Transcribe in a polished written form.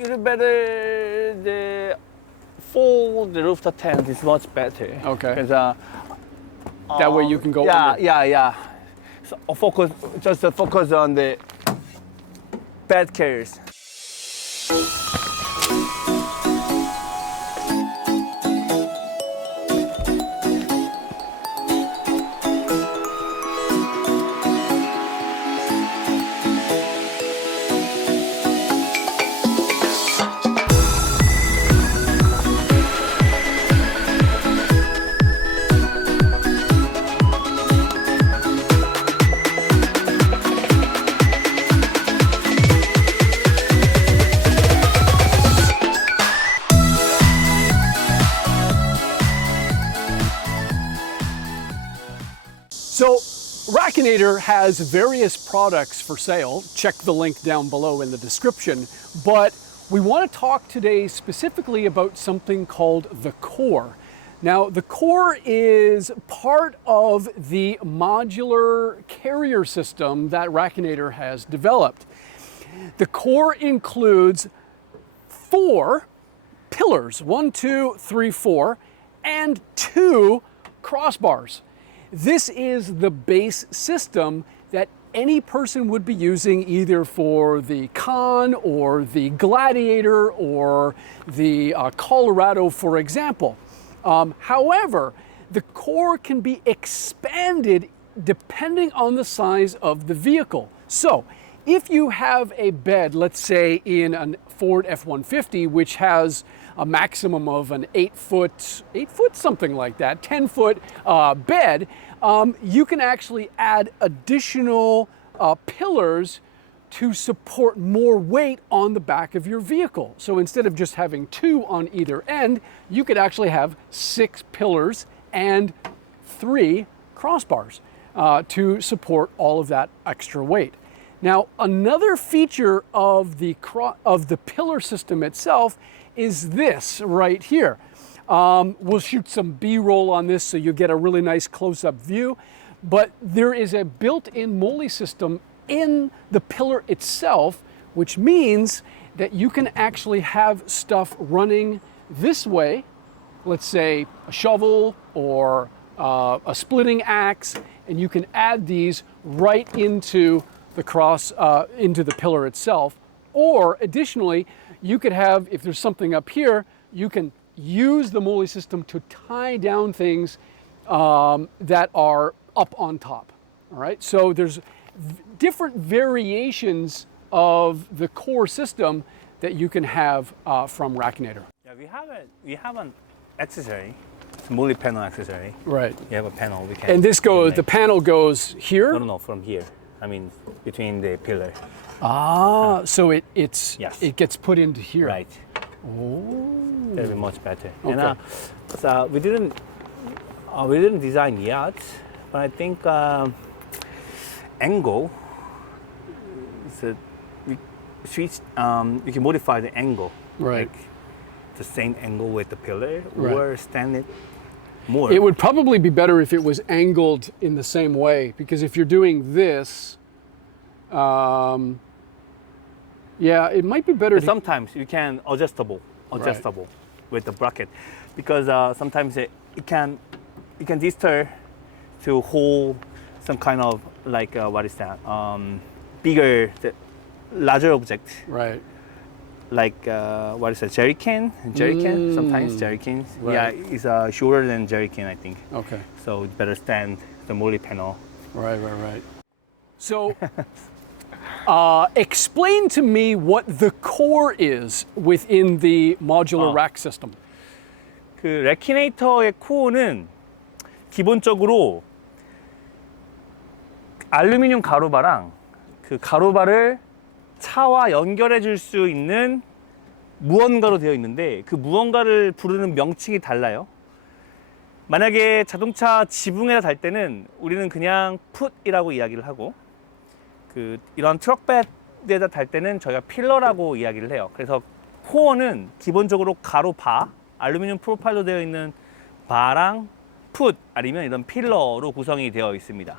you better fold the rooftop tent is much better. Okay. 'Cause, that way you can go yeah, under. yeah. So just focus on the bed carriers. So Rackinator has various products for sale. Check the link down below in the description. But we want to talk today specifically about something called the Core. Now, the Core is part of the modular carrier system that Rackinator has developed. The Core includes 4 pillars, 1, 2, 3, 4, and 2 crossbars. This is the base system that any person would be using either for the Con or the Gladiator or the Colorado, for example. However, the Core can be expanded depending on the size of the vehicle. So if you have a bed, let's say in a Ford F-150, which has a maximum of an 8 foot, something like that, 10-foot bed, you can actually add additional pillars to support more weight on the back of your vehicle. So instead of just having 2 on either end, you could actually have 6 pillars and 3 crossbars to support all of that extra weight. Now, another feature of the pillar system itself is this right here. We'll shoot some B-roll on this so you get a really nice close-up view, but there is a built-in MOLLE system in the pillar itself, which means that you can actually have stuff running this way, let's say a shovel or a splitting axe, and you can add these right into the into the pillar itself. Or additionally, you could have, if there's something up here, you can use the MOLLE system to tie down things that are up on top. All right, so there's different variations of the Core system that you can have from Rackinator. Yeah, we have an accessory, MOLLE panel accessory. Right. You have a panel. We can. And this goes. The panel goes here. No, from here. I mean, between the pillar. So it Yes. gets put into here. Right. Oh. That'll be much better. Okay. And so we didn't design yet, but I think angle. So we switch. You can modify the angle. Right. Like the same angle with the pillar, Right. or stand it more. It would probably be better if it was angled in the same way, because if you're doing this, yeah, it might be better. Sometimes you can adjustable with the bracket, because sometimes it can disturb to hold some kind of like what is that? Bigger, larger object. Right. Like what is a jerry can? Sometimes jerry cans. Right. Yeah, it's shorter than jerry can, I think. Okay. So it's better stand the MOLLE panel. Right. So, explain to me what the Core is within the modular rack system. 그 레키네이터의 코어는 기본적으로 알루미늄 가로바랑 그 가로바를 차와 연결해 줄 수 있는 무언가로 되어 있는데, 그 무언가를 부르는 명칭이 달라요. 만약에 자동차 지붕에다 달 때는 우리는 그냥 풋이라고 이야기를 하고, 이런 트럭베드에다 달 때는 저희가 필러라고 이야기를 해요. 그래서 코어는 기본적으로 가로 바, 알루미늄 프로파일로 되어 있는 바랑 풋 아니면 이런 필러로 구성이 되어 있습니다.